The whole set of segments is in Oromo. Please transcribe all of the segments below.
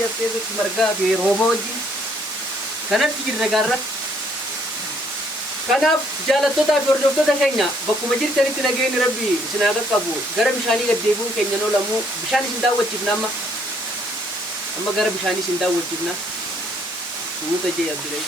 Yaftee margaa fi rooba wajjin kanatti jirra gaarra. Kanaaf jaalattotaa fi hordoftoota keenya bakkuma jirtanitti nageenyi Rabbi isin haa qaqqabu. Gara bishaanii gad deebi'uun keenya noo lamuu bishaan isin daawwachiifna amma gara bishaanii isin daawwachiifna. Suuta jee Abdullahi.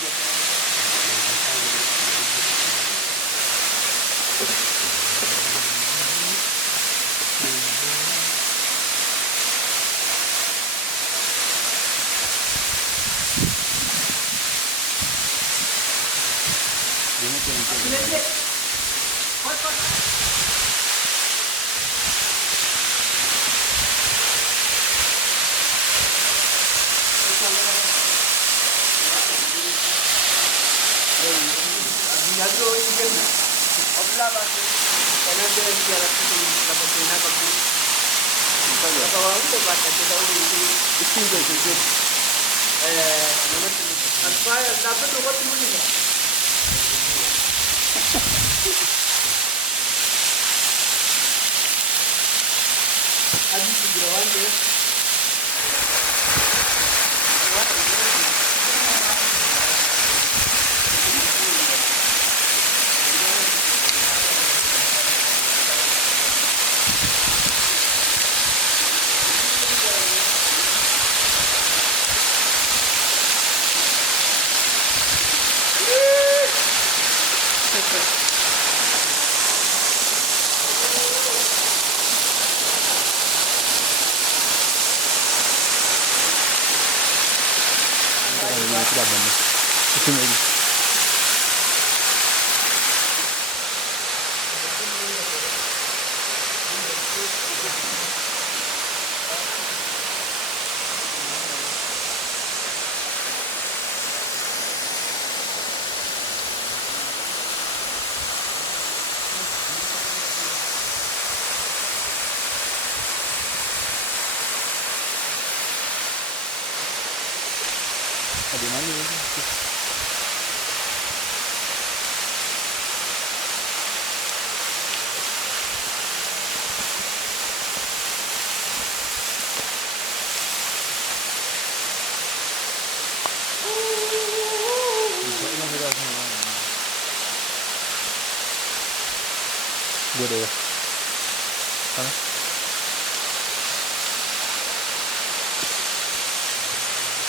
Gede ya.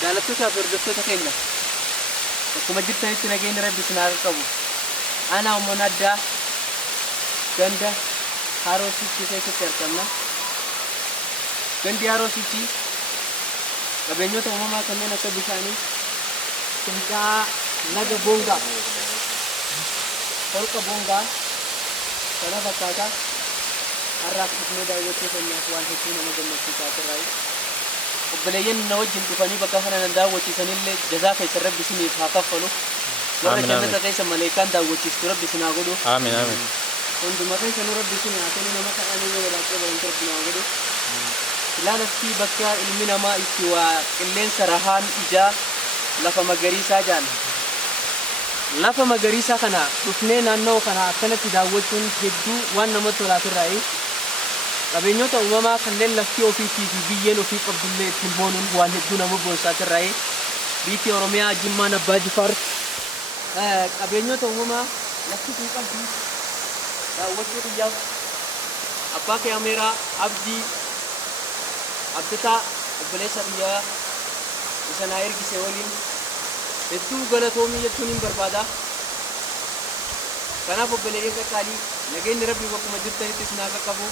Jaalattotaa fi hordoftoota keenya bakkuma jirtanitti nageenyi Rabbi isin haa qaqqabu. Ana umman addaa ganda Haroosichi keessatti argamna. Gandi Haroosichi qabeenyota uumamaa kanneen akka bishaanii, fincaa'aa, laga Boongaa, holqa Boongaa kana fakkaata. Har'aaf dhufnee daawwachuu keenyaaf waan hedduu nama gammachiisaa turre. Obboleeyyan na wajjin dhufanii bakka kana nan daawwachiisanillee jazaa keessa Rabbi isiniif haa kaffalu. Warra jannata keessa maleekaan daawwachiistu Rabbi isin haa godhu. Amiin amiin. Hunduma keessanuu Rabbi isin haa kennu nama kadhanii yoo walaaqee baran Rabbi haa godhu. Ilaalatti bakka ilmi namaa itti waa qilleensa rahaan ijaa lafa magariisaa jaan. Lafa magariisaa kana dhufnee naannoo kana akkanatti daawwachuun hedduu waan namatti tolaa turre. Qabeenyota uumamaa kanneen lafti ofiitii fi biyyeen ofii qabdullee ittiin boonuun waan hedduu nama boonsaa turre. Biyyi Oromiyaa Jimmaan Abbaa Jifaar qabeenyota uumamaa lafti kun qabdi daawwachuu xiyyaaf abbaa kaameeraa Abdii Abditaa obboleessa biyyaa isa naa ergise waliin hedduu galatoomii jechuun hin barbaada. Kanaaf obboleeyyan qaqqaalii nageenyi Rabbi bakkuma jirtanitti isin haa qaqqabu.